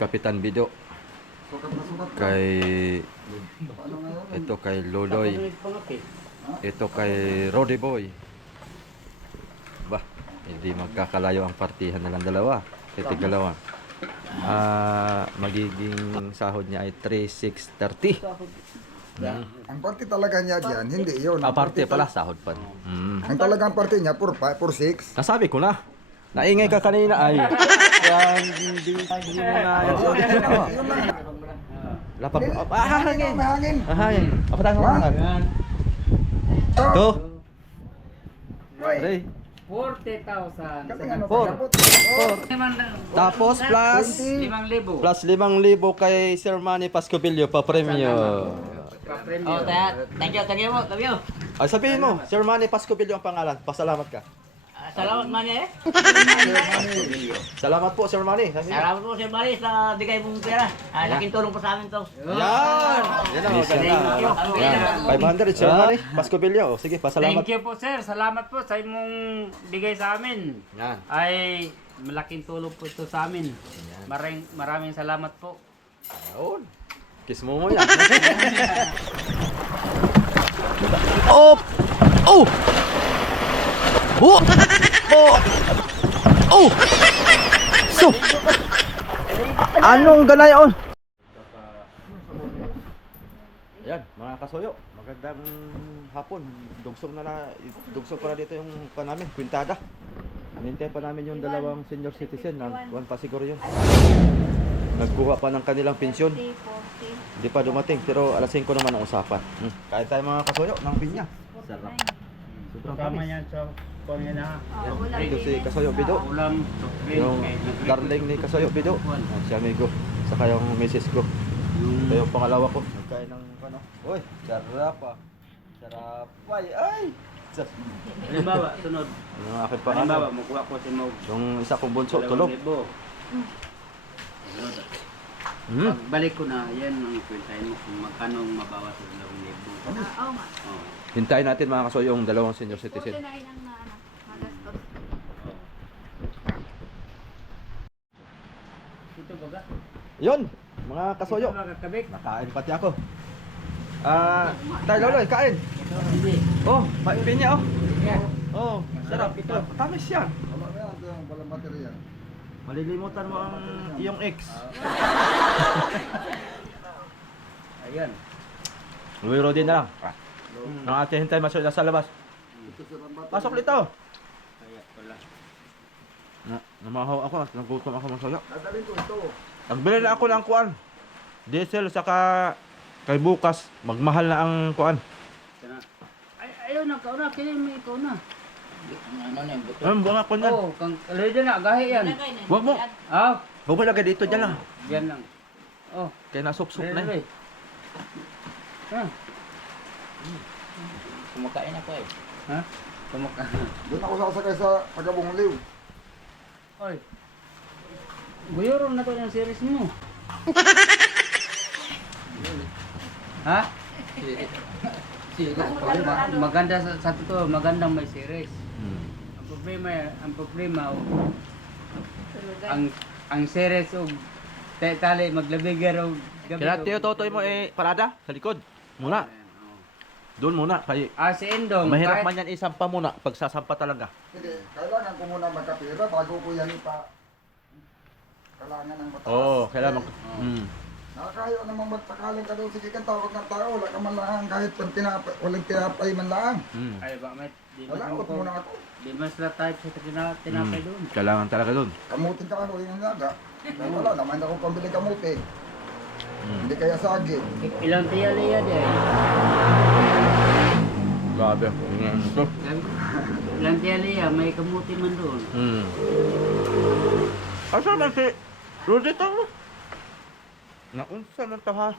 Kapitan Bido. Kay ito kay Loloy. Ito kay Roddy Boy. Bah, hindi magkakalayo ang partihan na lang dalawa. Titigalawa. Magiging sahod niya ay 3,630. Ang party talaga niya dyan, hindi yun. Parte pala sahod pa. Ang talagang party niya, 4-6. Nasabi ko na. Naingay ka kanina ay. Kaya hindi mo na. Lapag. Hangin. Mahangin. Hangin. Apa tayo hangin? Ito. 3. 40,000. 4. Tapos plus 5,000. plus 5,000 kay Sir Manny Pascobilio pa premyo. Oh, thank you mo, thank you. Ay sabihin mo, Sir Manny Pascobilio ang pangalan. Pasalamat ka. Salamat man eh. Salamat po Sir Manny. Sabihin mo. Salamat po Sir Maris sa bigay mong pera. Laking tulong po sa amin to. Yan! Yan ang maganda. Yan. 500 Sir Manny Pascobilio. O, sige, pasalamat. Thank you po sir. Salamat po sa imong bigay sa amin. Yan. Ay malaking tulong po ito sa amin. Maraming salamat po. Ayun. Kiss mo mo yan. Oh! Oh! Oh! Oh! Oh! So! Anong ganayon? Ayan, mga kasuyo. Magandang hapon. Dugsong pa na dito yung pa namin, kwintada. Anintay pa namin yung dalawang senior citizen. One pa siguro yun. Nagkuha pa ng kanilang pensyon. Hindi pa dumating, pero alas 5 naman ang usapan. Kain tayo mga kasuyo ng pinya. Sarap. Sobrang Tama tamis. yan sa kanya na. Ito si Kasoyo Bido. Ulam, Yung darling ni Kasoyo Bido. At si amigo. Saka yung misis ko. Ito yung pangalawa ko. Nagkain ng ano. Uy, sarap ah. Sarap. Ay! Halimbawa, sunod. Yung aking Halimbawa, pangalawa. makuha ko si Mog. Yung isa kong bunso, tulog. Pagbalik ko na, yan ang kwentahin mo kung magkano ang mabawas sa 2,000. Oh. Hintayin natin mga Kasoyo yung dalawang senior citizen. Ito baga? Yun! Mga Kasoyo. Ito baga kabik? Nakain pati ako. Tayo Loloy, kain. Hindi. Oh, pinya oh. Yan. Oh, sarap ito. Tamis yan. Wala na yan, ito yung walang material. Malilimutan mo ang iyong ex. Ayan. Luwiro din na lang. Ang ating hintay masuk na sa labas. Pasok dito. Kaya pala. Namahaw ako, nagutom ako masaya. Dadalhin ko ito. Nagbili na ako ng kuan. Diesel saka kay bukas magmahal na ang kuan. Ay, ayaw na, ikaw na. Kaya may ikaw na. Ang bunga ko niyan. Oo, kang alay dyan na. Gahi yan. Huwag mo. Ah, Huwag mo lagay dito dyan lang. yan lang. Oh, Kaya nasuksok na dali, eh. Ha? Kumakain ako eh. Ha? Kumaka. Doon ako sasakay sa Pagabong Liw. Oy. Guyurong na to yung series mo. Ha? Maganda sa totoo, magandang may series. Ang problema ang series og tali maglabigar og gabi. Kaya tiyo totoy mo eh parada sa likod. Muna. Doon muna. Kaya Si Endong, mahirap kahit- man yan isampa muna. Pag sasampa talaga. Hindi, kailangan ko muna magkapira bago ko yan kailangan ng mataas. Oo, kailangan. Nakakayo namang magpakalan ka doon. Sige kang tawag ng tao. Wala ka man lang. Kahit walang tinapay man lang. Ay, bakit? Di Nalakot muna ako. Di mas la type sa tinapay doon. Kailangan talaga doon. Kamutin ka ako yung naga. Dahil wala naman ako pambili kamuti. Hindi kaya saging. Ilang tiya-liya di ay. Grabe. Ito. Ilang tiya-liya, may kamuti man doon. Asa man si Rudy to? Naunsa man to ha?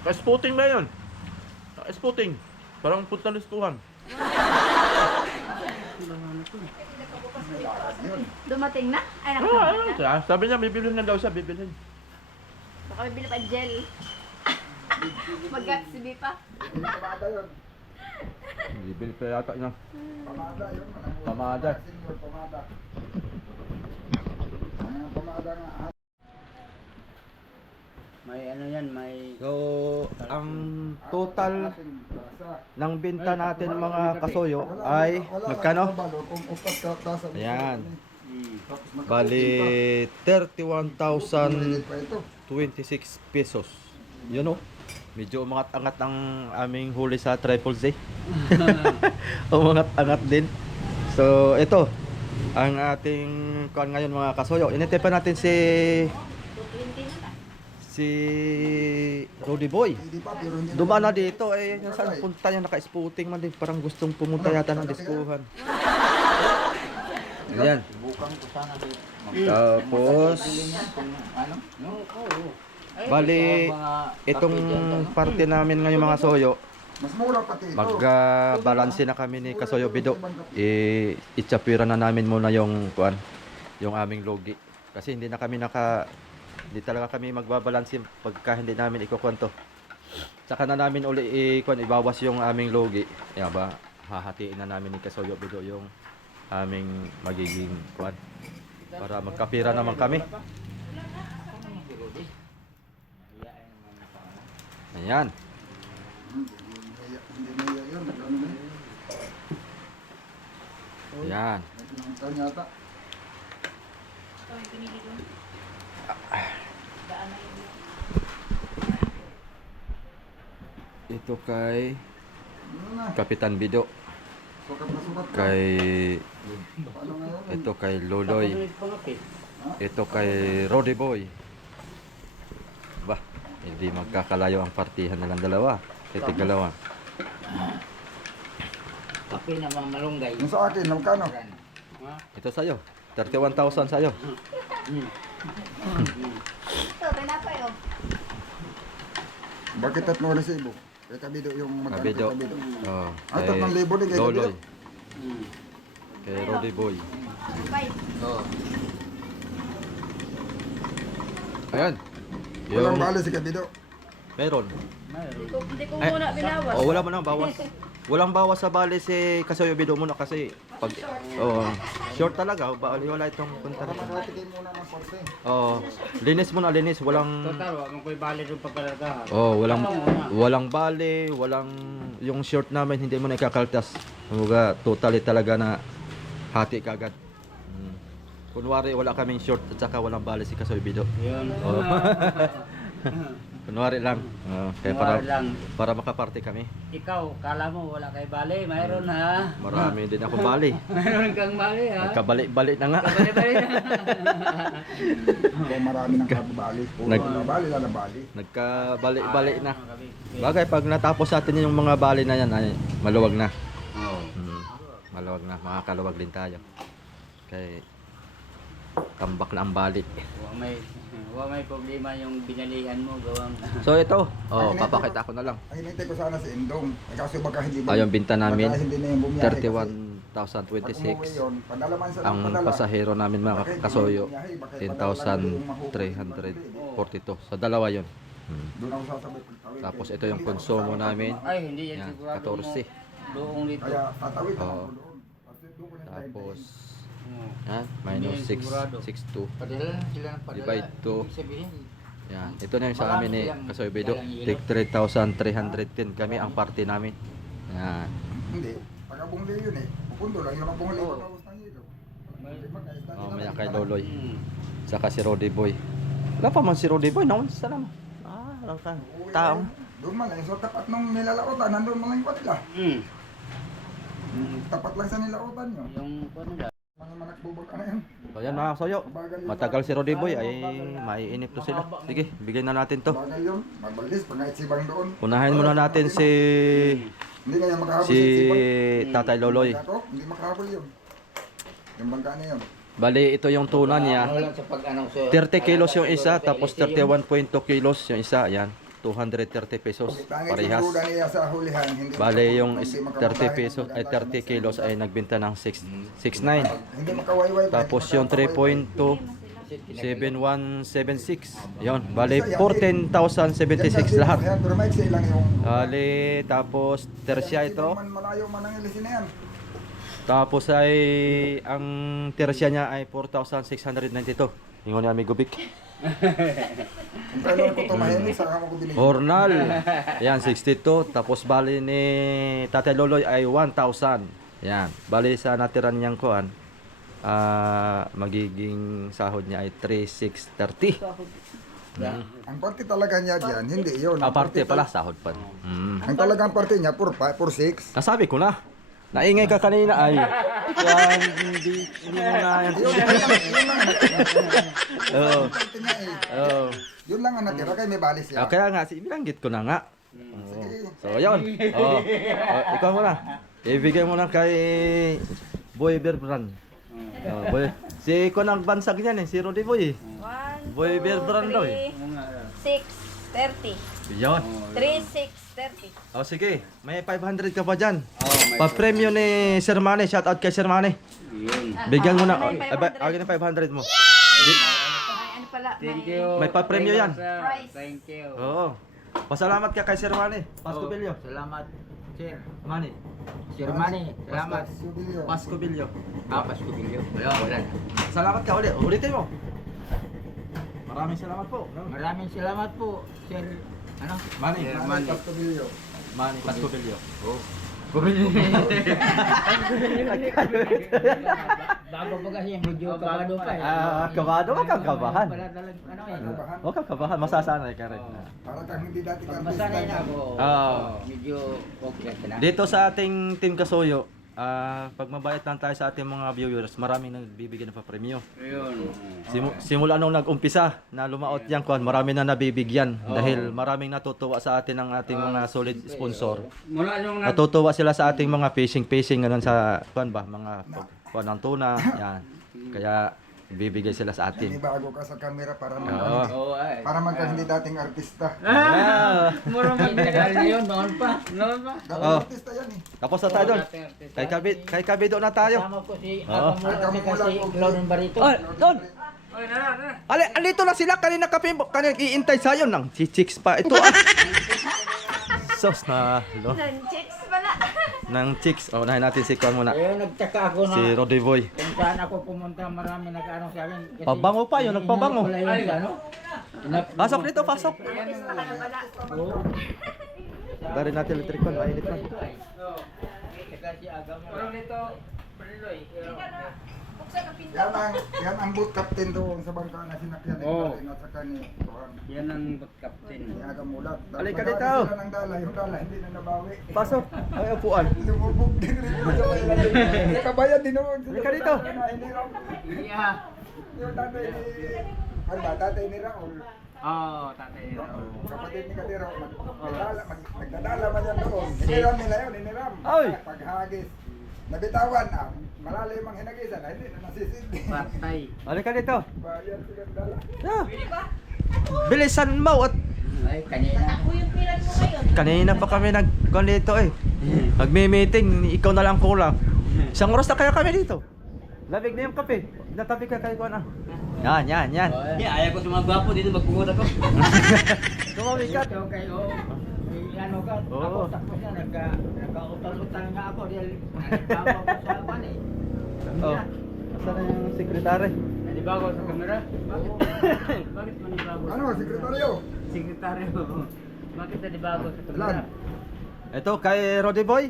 Ka-spotting ba yun? Ka-spotting. Parang punta listuhan. Dumating na? Ay, Ah, nakapagod na. sabi niya, bibilhin na daw siya, bibilhin. Baka may bili pa gel. Mag-gatsby pa. Pamada yun. Bibil pa yata niya. Pamada yun. Pamada. Senior pamada. May ano yan, may... So, ang total ng benta natin mga kasuyo ay magkano? Ayan. Bali 31,026 pesos. Yun o. Medyo umangat-angat ang aming huli sa Triple Z. Umangat-angat din. So, ito ang ating kuan ngayon mga kasuyo. Initipan natin si 220 na. Rudy Boy. Dumaan na dito eh yung saan punta niya naka-spooting man din, parang gustong pumunta yata ng diskuhan. Ayan. Tapos bali itong parte namin ngayon mga soyo, Mas mura pati ito. mag-balanse na kami ni Kasoyo Bido. Itsapira na namin muna yung kuan, yung aming logi. Kasi hindi talaga kami magbabalanse pagka hindi namin ikukuan to. Saka na namin uli ibawas yung aming logi. Kaya ba, hahatiin na namin ni Kasoyo Bido yung aming magiging kuan para magkapira naman kami. Ayan. Hindi na yun. Ayan. Nagkano yata. Ito yung pinili ko. Daan na yun. Ito kay Ano na? Kapitan Bido. Sukat na sukat ka. Kay Paano ngayon? ito kay Loloy. Ito kay Roddy Boy. Ba, hindi magkakalayo ang partihan nilang dalawa. Titigalawa. Kape na mga malunggay. Yung sa akin, magkano? Ito sa'yo. 31,000 sa'yo. Ito, tinapay oh. Bakit 3 resibo? Kay Kabido yung magkano kay Kabido. Kabido. Oh, Ay, 3,000 din kay Loloy. Kabido. Kay Roddy Boy. Tinapay. Oo. Ayan. Walang Yung bali si Kabido. meron. Hindi ko Ay, muna binawas. Oh, wala mo nang bawas. Walang bawas sa bali si Kasoyo Bido muna kasi pag short talaga, bali wala itong punta na. Makatigay muna ng porte. Linis muna, linis, walang Total, wag mo ko'y bali doon pagkalagahan. walang bali, walang yung short namin hindi mo na ikakaltas. Kumbaga, totally talaga na hati kagad. Kunwari wala kaming short at saka walang bali si Kasoy Bido. Yun. Oh. Kunwari lang. Kaya Kunwari lang. para makaparte kami. Ikaw, kala mo wala kay bali, mayroon ha. Marami din ako bali. Mayroon kang bali ha. Nagkabali-bali na nga. Bali-bali na. Kaya marami ng kabali. Bali na bali. Nagkabali-bali na. Bagay pag natapos natin yung mga bali na yan ay maluwag na. Oo. Maluwag na, makakaluwag din tayo. Kay tambak na ang bali. Wa may problema yung binalihan mo gawang. So ito, papakita ko na lang. Ang hinintay ko sana si Indong. Kaso baka hindi ba? Yung binta namin, baka hindi na yung bumiyahe kasi 31,026. yun, padala man sa Ang padala. pasahero namin mga Bakit kasoyo, bumiyahe? Bakit padala lang yung mahuli? 10,342. Sa dalawa yun. Doon ako sasabay pagtawid. Tapos ito yung konsumo namin. Ay, hindi yan Yan, sigurado. 14. Doong dito. Kaya tatawid ako Oo. doon. Kasi doon ko na Tapos, Oo. yan, minus Hindi yan sigurado. 662. Padala sila ng padala. Divide to. Ibig sabihin, Yan, ito na yung sa amin ni Kasoy Bido. 3,310 kami ang party namin. Yan. Hindi. Pagka bungli yun eh. Pupundo lang yun ang bungli. Pagkabos ng ilo. Maya kay Loloy. Saka si Roddy Boy. Wala pa man si Roddy Boy. Naon sa naman. Walang taong. Doon man eh. So tapat nung nilalautan, nandun man lang yung nila. Tapat lang sa nilautan nyo. yung ano nila. Mga manakbubag ka na yun. So yan mga kasoyo. Matagal si Roddy Boy ay maiinip to sila. Sige, bigyan na natin to. Bagal yun. Magbalis. Pag sibang doon. Unahin muna natin si Hindi kaya makahabol si sibang. Tatay Loloy. Hindi makahabol yun. Yung bangka na yun. Bali, ito yung tuna niya. Ano lang sa pag-anong 30 kilos yung isa, tapos 31.2 kilos yung isa. Yan, 230 pesos. Pangit Parehas. yung ruda niya sa hulihan. Hindi Bali, yung hindi 30 makamabahay, pesos, ay 30 kilos ay nagbenta ng 6.9. Hindi makawayway. Tapos yung 3.2, 7176. Yon, bali 14,076 lahat. Pero may isa lang yung... Bali, tapos tersya ito. Man malayo man ang ilisin na yan. Tapos ay ang terasya niya ay 4,692. Ingon ni Amigo Vic. Kung kailan ko tumahin, saka mo ko binigyan. Hornal. Yan 62. Tapos bali ni Tatay Loloy ay 1,000. Yan. Bali sa natiran niyang kuan, magiging sahod niya ay 3,630. Ang parte talaga niya dyan, hindi yun. Aparte pala sahod pa. Ang talagang parte niya, 4-6. Nasabi ko na. Naingay ka kanina ay. Yan, hindi mo na yan. Oo. Parte niya eh. Oo. Yun lang ang natira, kaya may balis Ah, yan. kaya nga, binanggit ko na nga. Oo. Sige. So, yun. Oh. Ikaw muna. Ibigay mo na kay Boy Berbrand. Oh, boy. Si ko nang bansag niyan eh, si Rudy Boy. 1, Boy Bear Brand daw eh. 6, 30. Yun. 3, 6, 30. Oh, sige. May 500 ka pa dyan. Oh, may Pa-premyo ni Sir Manny. Shout out kay Sir Manny. yun. Bigyan mo na. May 500. Agad na 500 mo. Ay, ano pala? Thank may- you. May pa-premyo yan. Prize. Thank you. Oo. Pasalamat ka kay Sir Manny. Pasko Bilyo. Salamat, sir. Manny. Sir Manny, salamat. Subilyo. Pasko Bilyo. Pasko Bilyo. Wala. Salamat ka ulit. Ulitin mo. Maraming salamat po. Maraming salamat po, sir. Ano? Manny. Sir Manny Manny. Pastubilyo. Manny. Pasko Bilyo. Oh. Bago pa kasi medyo kabado pa eh. Kabado? Huwag kang kabahan. Wala talagang ano eh. Kabahan. Huwag kang kabahan. Masasanay ka rin. Para kang hindi dati Pag kang masanay na ako, Oo. medyo okay ka na. Dito sa ating Team Kasuyo, pag mabait lang tayo sa ating mga viewers, maraming nagbibigyan ng pa-premyo. Ayun. Simula nung nag-umpisa na lumaot yan, kuan, marami na nabibigyan dahil maraming natutuwa sa atin ang ating mga solid sponsor. Mula nung nag... Natutuwa sila sa ating mga fishing ganun sa kuan ba, mga kuan ng tuna, yan. Kaya bibigay sila sa atin. Bago ka sa camera para Oo. Oo ay. para man ka hindi dating artista. Yeah. Mura magtagal na yun, noon pa. Noon pa. Dating Oh. artista yan eh. Tapos na tayo doon. Kay Kabido na tayo. Kasama ko si Oo. Akamula kasi Claudon Barito. Oh, doon. Alito na sila kanina kanina iintay sayo ng chichicks pa ito ah. Sos na lo Chicks pala. ng chicks. Oh, unahin natin si Kwan muna. Kaya nagtaka ako na Si Roddy Boy. kung saan ako pumunta, marami nag-ano sa akin. Kasi Pabango pa yun, nagpabango. inaano pala yun sa ano? Pasok dito, pasok. Artista ka na pala. Oo. Dari natin electric fan, mainit na. Kasi aga mo. Parang nito, Priloy. Buksan ang pinto. Yan ang boot captain doon sa bangka na sinakyan ni Oo. Martin at saka ni Tuhan. Yan ang boat captain. Ni Aga Mulat. Halika Nagdala dito. sila ng dala, yung dala hindi na nabawi. Pasok. Ay, upuan. Lumubog din rin po sa ilalim. Nakabayad din noon. Halika dito. Yeah. Yung tatay ni... Ano ba? Tatay ni Raul. Oo, tatay. Kapatid ni Katiro. Nagdadala man yan doon. Hiniram nila yun, hiniram. Ay. Paghagis. Nabitawan na. Malalim ang hinagisan. Hindi na nasisindi. Patay. Halika dito. Bayad sila ng dala. Yeah. Bilisan mo at Ay, kanina. kanina pa kami nag-kuan dito eh. Magme-meeting, ikaw na lang kulang. Isang oras na kaya kami dito. Labig na yung kape. Natabi ka kay Kuan ah. Yan. Yeah, ayaw ko sa mga gwapo dito magpungot ako. Tumawikat. Ito kayo. Ano ka? Oo. Ako tapos na nagka-utang-utang nga ako dahil nagbawa ko sa pan eh. Oh. Asan na yung sekretary? Nanibago sa kamera? Bakit manibago? Ano, sekretaryo? Sekretaryo. Bakit nanibago sa kamera? Ilan? Ito kay Roddy Boy.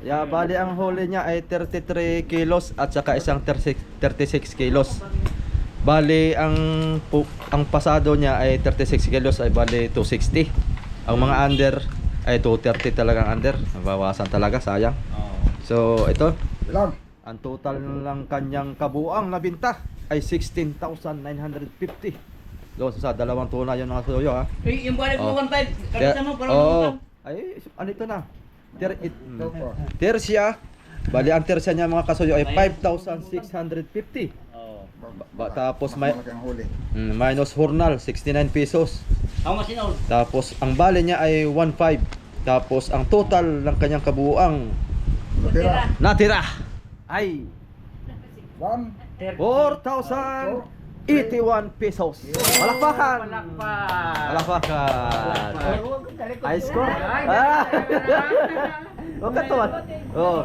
Ya, bali ang huli niya ay 33 kilos at saka isang 36 kilos. Bali ang pasado niya ay 36 kilos ay bali 260. Ang mga under ay 230 talagang under. Nabawasan talaga, sayang. So, ito, Ilan? ang total lang kanyang kabuang nabinta ay 16,950. Doon sa dalawang tuna yun mga suyo ha. Eh, yung balik mo Oh. 1.5. Kapita mo, parang Oo. utang. Ay, ano ito na? Ito po. Tersia. Bali ang tersia niya mga kasuyo ay 5,650. Tapos may Malaki ang huli. minus hornal 69 pesos. How much in all? Tapos ang bali niya ay 1.5. Tapos ang total ng kanyang kabuuang Matira. natira ay 1. 4,081 pesos. Palakpakan. Palakpak. Palakpakan. Ay, High score. Ay, Ah. Oh, katuan. Oh.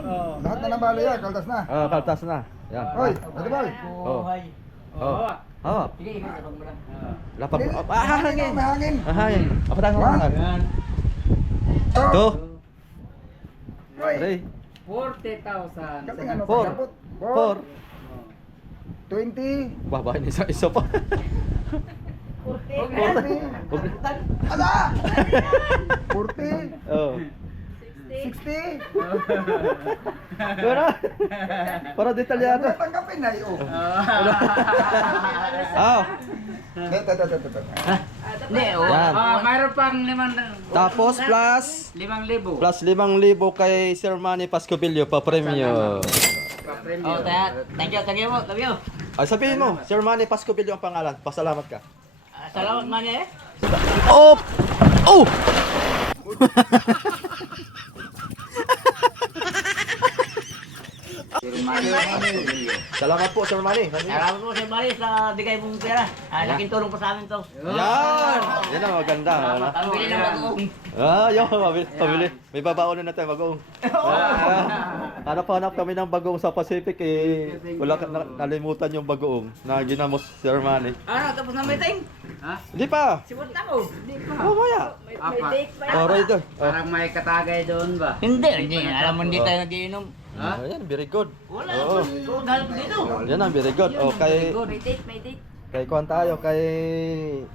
Lahat na nabali yan, kaldas na. Oh, kaltas na. Yan. Hoy, pwede ba? Oh. Oh. Oh. Sige, ikaw, tapos mo lang. Lapag. Dili, Ah, hangin. may hangin. Ah, hangin. Apa tayo One. hangin? Two. Two. Hoy. Three. 40,000. Kasi ano, Four. pagkabot. Four. 20. Babae ni isa pa. 40. Ala! 40. Oh. 60. Para. Para detalyado. Tanggapin na yun. Ah. Ito. Hindi, oh. Yan. Mayroon pang 5,000. Tapos plus 5,000. plus 5,000 kay Sir Manny Pascobilio pa premyo. Oh, thank you mo, thank you. Ay sabihin mo, Sir Manny Pascobilio ang pangalan. Pasalamat ka. Salamat man eh. Oh! Oh! Salamat po, Sir Manny. Salamat po Sir Mari sa bigay mong pera. Laking tulong po sa amin to. Yan! Yan ang maganda. Ano? Pabili ng bagoong. Ah, yun, pabili. May babaon na tayo, bagoong. Hanap-hanap kami ng bagoong sa Pacific eh. Wala nalimutan yung bagoong na ginamos Sir Manny. Ano, tapos na meeting? Ha? Hindi pa! Sibot na ko. Oh, maya! May Apa. date pa. Oh, right there. Oh. Parang may katagay doon ba? Hindi. Alam mo hindi tayo nagiinom. Ha? Ayan, very good. Wala. Oo. Dahil dito. Yan ang very good. O, kay May date. kay kuhan tayo, kay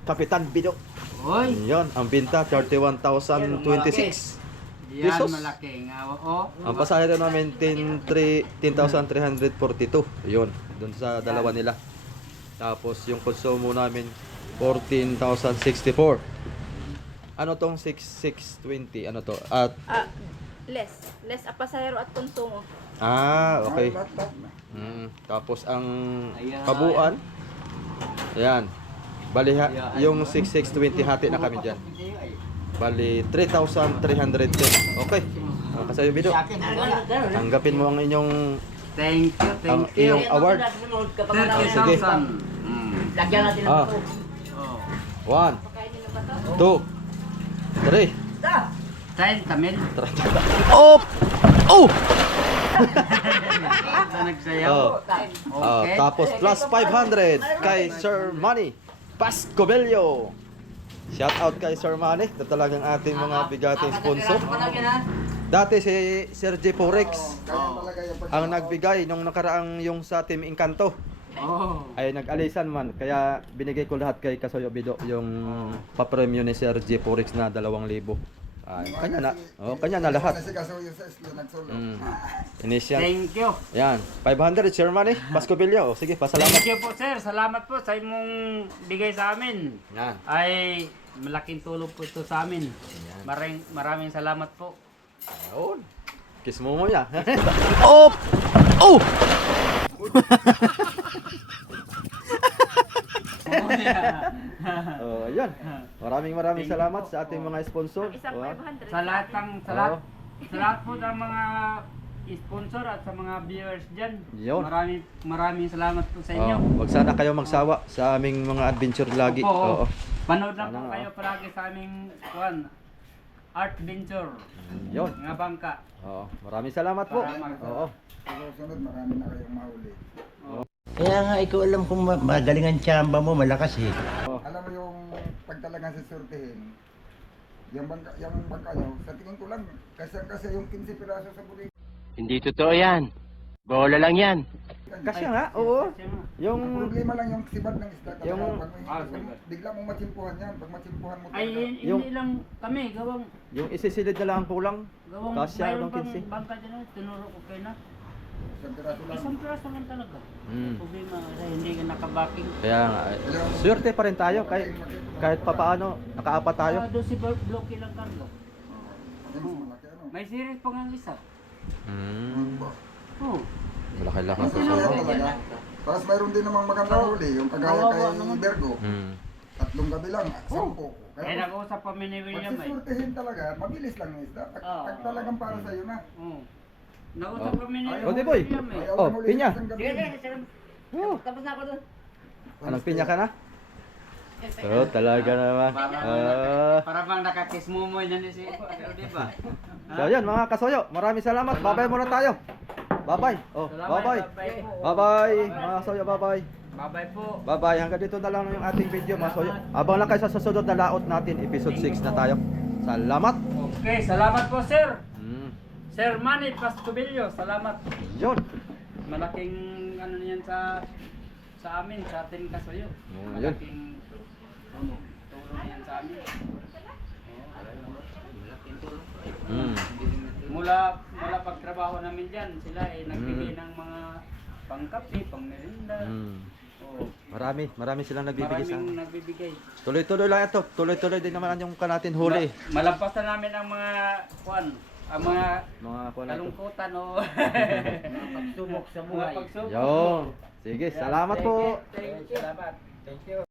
Kapitan Bido. Hoy. Yan, ang binta, 31,026. Yan Pesos? malaki nga. Oo. Ang pasahero namin, 10,342. Yun, dun sa dalawa nila. Tapos, yung konsumo namin, 14,064. Ano tong 6,620? Ano to? At, Less apasahero at konsumo. okay. Tapos, ang kabuuan, yan. Bali, yung 6,620 hati na kami dyan. Bali, 3,310. Okay. Kasi yung video, tanggapin mo ang inyong Thank ang you. iyong award. Sige. 30,000. Lagyan natin ng Ah. bato. Oh. 1, 2, 3. 30,000. Oh! Oh! Sa nagsayaw. Oh. Okay. Tapos plus 500 kay Sir Manny Pascobilio. Shout out kay Sir Manny. Ito talagang ating mga bigating sponsor. Dati si Sir J. Forex ang nagbigay nung nakaraang yung sa Team Encanto. Oh. Ay nag-alisan man. Kaya binigay ko lahat kay Kasoyo Bido yung papremyo ni Sir J. Forex na 2,000. Ay, kanya na lahat. Kasi kasuyo sa isla nagsulo. Initial. Thank you. Yan, 500 Sir Manny Pascobilio. O, sige, pasalamat. Thank you po sir. Salamat po sa imong bigay sa amin. Yan. Ay malaking tulong po ito sa amin. Maraming salamat po. Ayun. Kiss mo ya. Oh! Oh! Oh, ayan. Maraming salamat sa ating mga sponsor. Isang Oh, 500. Sa lahat po ng mga sponsor at sa mga viewers dyan. Yun. Maraming salamat po sa inyo. Wag sana kayo magsawa sa aming mga adventure lagi. Opo. Oo. Panood lang po Sana, kayo palagi sa aming art venture. Yun. Mga bangka. Oo. Maraming salamat po. Salamat. Oo. Sunod, marami na kayong mahuli. Kaya nga ikaw alam kung magaling ang tsamba mo, malakas eh. Alam mo yung pag talagang sisurtihin, yung bangka nyo, sa tingin ko lang, kasi yung 15 piraso sa bulig. Hindi totoo yan. Bola lang yan. Kasi nga, oo. Ang Yung problema lang yung sibad ng isda. Kasi Yung- bigla mong matsimpuhan yan. Pag matsimpuhan mo Ay, talaga. hindi lang kami, gawang isisilid na lang ang kulang. Kasya mayroon ng pang 15. bangka dyan, tinuro ko kayo na. Isang piraso lang. Isang piraso lang talaga. Mm. Problema kasi hindi ka nakabaking. Kaya nga, swerte pa rin tayo kahit papaano, nakaapat tayo. Doon si Blocky lang kargo. Yung malaki ano. May series pa nga isa. Oh. Malaki-laki Kasi sa kaya talaga. Tapos mayroon din namang magandang huli, yung kagaya Kawawa kay naman. Virgo. 3 gabi lang, 10. Kaya Kaya nag-uusap kami ni William pag eh. sisurtihin talaga, mabilis lang yung isda. Pag talagang para sa'yo na. Oh. Nag-usap kami ni Oh, di boy. William eh. Ayaw Oh, na huli pinya. isang gabi. Sige. Oh. Tapos na ako doon. Anong pinya ka na? Oh, talaga naman. Para bang nakakismumoy na ni si pero di ba? So yun mga kasoyo, maraming salamat. Bye-bye muna tayo. Bye-bye. Oh, bye-bye. Bye-bye mga kasoyo, bye-bye. Bye-bye po. Bye-bye. Hanggang dito na lang yung ating video mga kasoyo. Abang lang kayo sa susunod na laot natin. Episode 6 na tayo. Salamat. Okay, salamat po sir. Sir Manny Pastubillo, salamat. Yun. Malaking ano niyan sa amin, sa ating kasoyo. Oh, yun. Malaking tulong yan sa amin. Mula pagtrabaho namin diyan, sila nagbigay ng mga pangkape, pangmerinda. Oh, Marami silang nagbibigay sa maraming nagbibigay. Tuloy-tuloy lang ito. Tuloy-tuloy din naman yung kanatin huli. Malampas na namin ang mga ang mga Mga kuha na ito. kalungkutan o Pagsubok sa mga buhay. pagsubok. Yo. Sige, salamat po. Thank you. Salamat. Thank you.